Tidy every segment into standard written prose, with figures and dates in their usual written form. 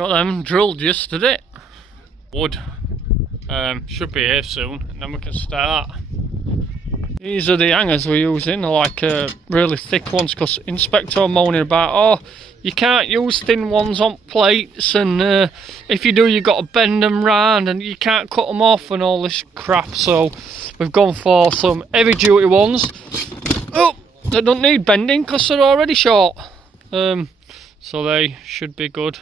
Got them drilled yesterday. Wood should be here soon, and then we can start. These are the hangers we're using, like really thick ones, because Inspector moaning about, oh, you can't use thin ones on plates, and if you do, you've got to bend them round, and you can't cut them off, and all this crap. So we've gone for some heavy duty ones. Oh, they don't need bending because they're already short. So they should be good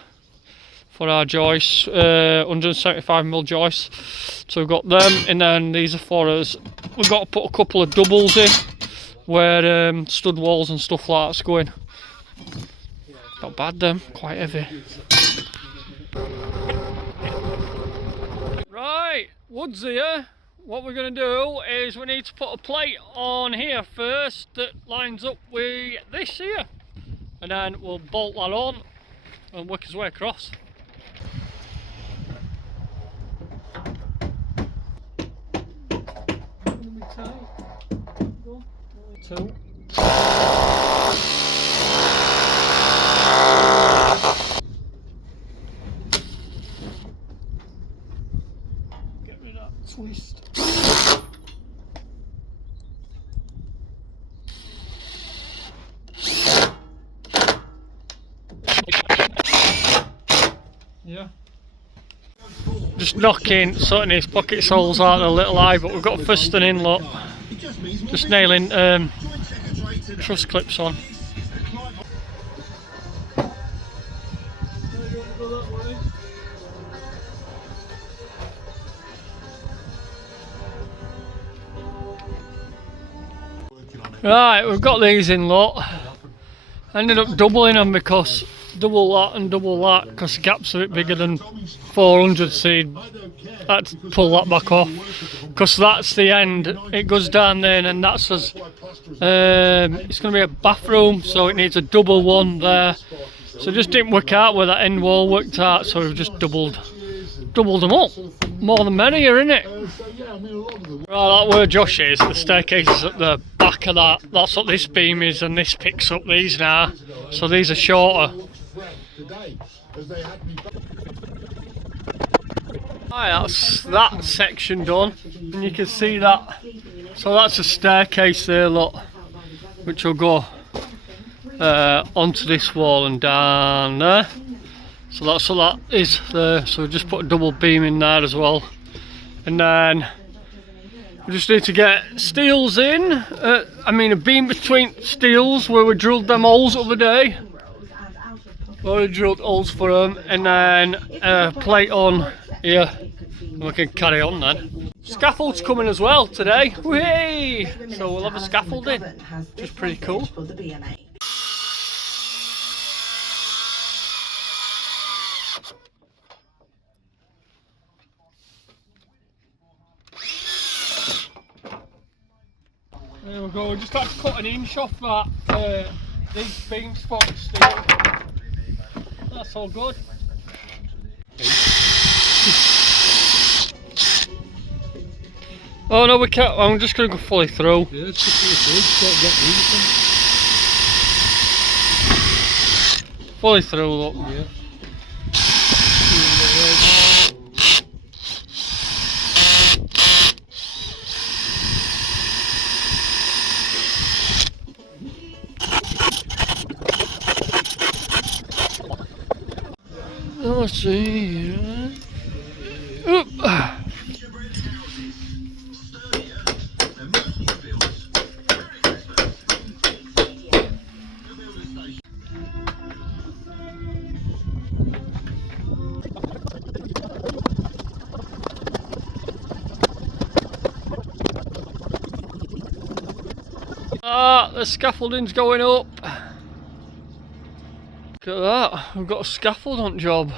for our joists, 175mm joists. So we've got them, and then these are for us. We've got to put a couple of doubles in where stud walls and stuff like that's going. Not bad, them, quite heavy. Right, wood's here. What we're going to do is we need to put a plate on here first that lines up with this here, and then we'll bolt that on and work his way across. Two. Get rid of that twist. Yeah. Just knocking certain his pocket holes out a little eye, but we've got first an inlet. Just nailing truss clips on. Right, we've got these in lot. I ended up doubling them because double that and double that, because the gap's a bit bigger than 400, so I had to pull that back off, because that's the end. It goes down there, and that's us. It's going to be a bathroom, so it needs a double one there. So it just didn't work out where that end wall worked out, so we've just doubled them up. More the merrier, innit? Right, that where Josh is. The staircase is at the back of that. That's what this beam is, and this picks up these now. So these are shorter. Right, that's that section done, and you can see that. So that's a staircase there, look, which will go onto this wall and down there. So that's what that is there. So we just put a double beam in there as well, and then we just need to get steels in. I mean, a beam between steels where we drilled them holes the other day. We drilled holes for them, and then a plate on here, and we can carry on then. Scaffold's coming as well today. Whee! So we'll have a scaffold in, which is pretty cool. There we go, we just have to cut an inch off that, these beam spots steel. That's all good. Oh no, we can't. I'm just going to go fully through. Yeah, it's fully through, look. Yeah. Let's see. Oop. The scaffolding's going up. Look at that, we've got a scaffold on job.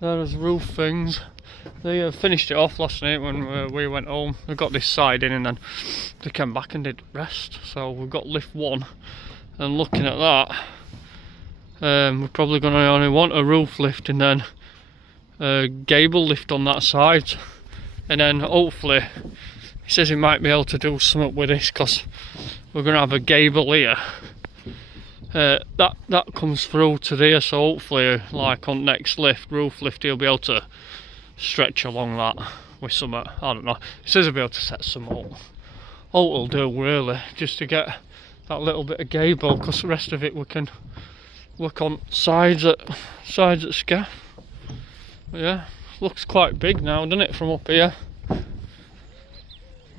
There's roof things. They finished it off last night when we went home. They got this side in, and then they came back and did rest. So we've got lift one, and looking at that, we're probably going to only want a roof lift and then a gable lift on that side, and then hopefully he says he might be able to do something with this, because we're going to have a gable here that comes through to there, so hopefully like on next lift, roof lift, he'll be able to stretch along that with some, I don't know, he says he'll be able to set some up. All it'll do really, just to get that little bit of gable, because the rest of it we can work on sides at scaff. But yeah, looks quite big now, doesn't it, from up here?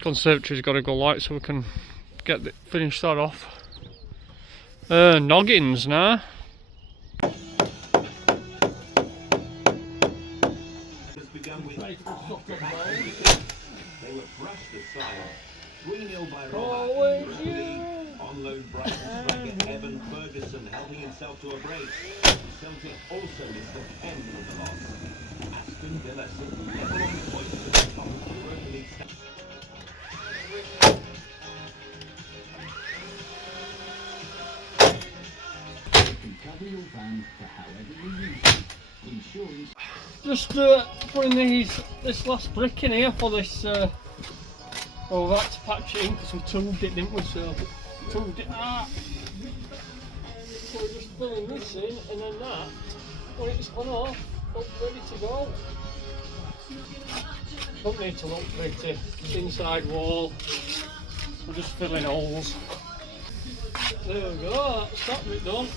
Conservatory's got to go light so we can finish that off. Noggins now. They were brushed aside. 3-0 by Robert. On loan, Brighton striker Evan Ferguson helping himself to a brace. Celtic also missed the pen with the loss. Aston Villa sit level on points at the top of the Europa League stand. Just putting this last brick in here for this. Well, we had to patch it in because we tubed it, didn't we? So tubed it. So we're just filling this in, and then that, when it's gone off, up ready to go. Don't need to look pretty. It's inside wall. We're just filling holes. There we go. That's that bit done.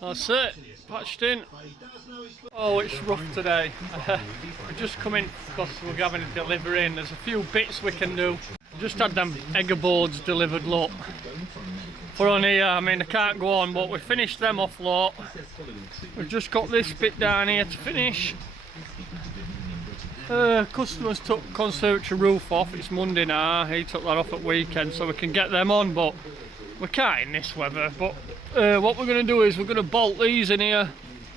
That's it, patched in. Oh, it's rough today. We're just coming because we're having a delivery and there's a few bits we can do. Just had them egger boards delivered, look. For on here, I mean, I can't go on, but we finished them off, lot. We've just got this bit down here to finish. Customers took conservatory roof off. It's Monday now. He took that off at weekend so we can get them on, but we can't in this weather. But what we're going to do is we're going to bolt these in here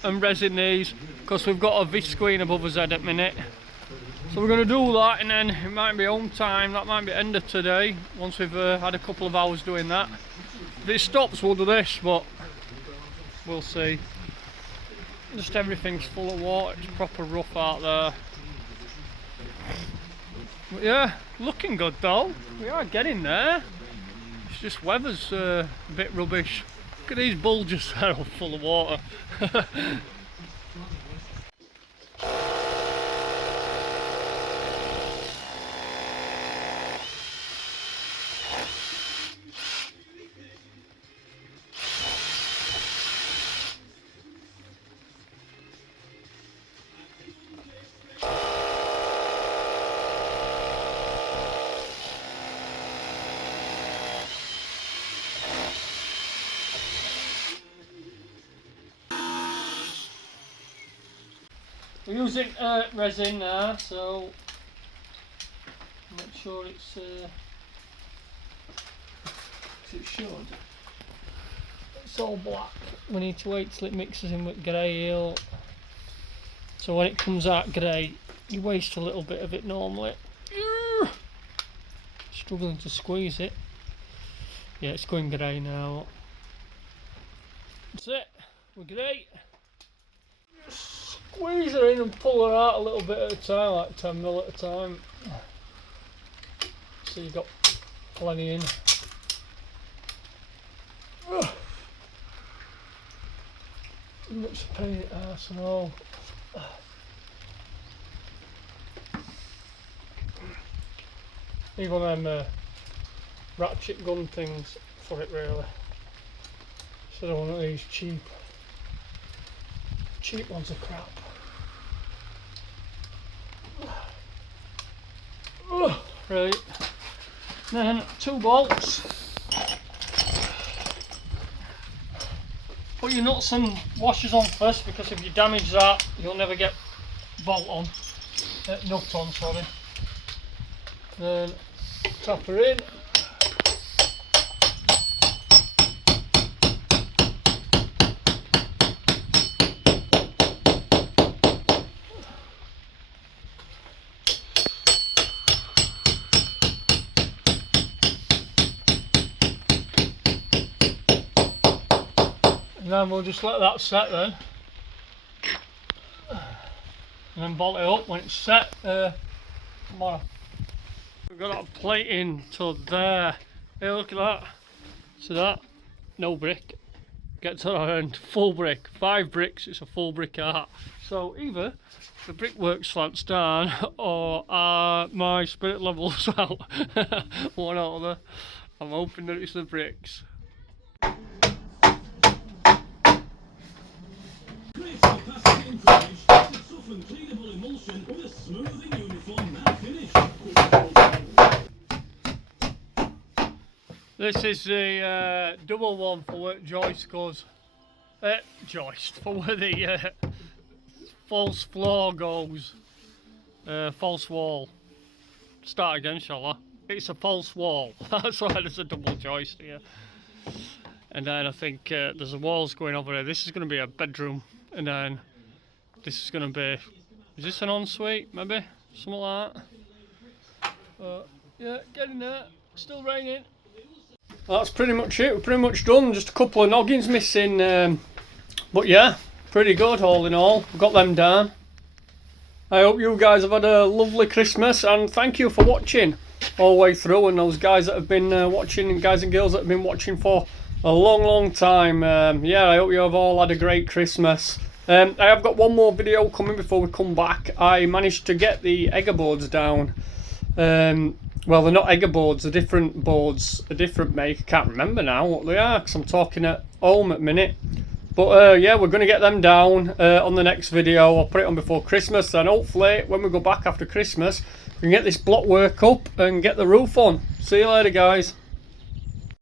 and resin these because we've got a visqueen above us head at minute. So we're going to do that, and then it might be home time. That might be end of today once we've had a couple of hours doing that. If it stops, we'll do this, but we'll see. Just everything's full of water. It's proper rough out there. But yeah, looking good though. We are getting there. It's just weather's a bit rubbish. Look at these bulges there all full of water. We're using resin now, so make sure it should. It's all black. We need to wait till it mixes in with grey ale. So when it comes out grey, you waste a little bit of it normally. Struggling to squeeze it. Yeah, it's going grey now. That's it. We're grey. Squeeze her in and pull her out a little bit at a time, like 10ml at a time. So you've got plenty in. Much pain in the arse and all. Even them ratchet gun things for it really. So I don't want these cheap ones are crap. Right, then 2 bolts. Put your nuts and washers on first, because if you damage that, you'll never get nut on, sorry. Then tap her in. And then we'll just let that set then. And then bolt it up when it's set tomorrow. We've got that plating to there. Hey, look at that. See that? No brick. Get to that end, full brick. 5 bricks, it's a full brick art. So either the brickwork slants down or my spirit levels out. One or the other. I'm hoping that it's the bricks. This is the double one for where joist goes. Joist, for where the false floor goes. False wall. Start again, shall I? It's a false wall. That's why there's a double joist here. And then I think there's a walls going over there. This is going to be a bedroom. And then this is going to be... Is this an ensuite, maybe? Something like that. Yeah, getting there. Still raining. That's pretty much it. We're pretty much done. Just a couple of noggins missing. But yeah, pretty good all in all. We've got them down. I hope you guys have had a lovely Christmas, and thank you for watching all the way through, and those guys that have been watching, and guys and girls that have been watching for a long time. Yeah, I hope you have all had a great Christmas. I have got one more video coming before we come back. I managed to get the egger boards down. Well, they're not egger boards, they're different boards, a different make. I can't remember now what they are because I'm talking at home at the minute. But yeah, we're going to get them down on the next video. I'll put it on before Christmas, and hopefully when we go back after Christmas, we can get this block work up and get the roof on. See you later, guys.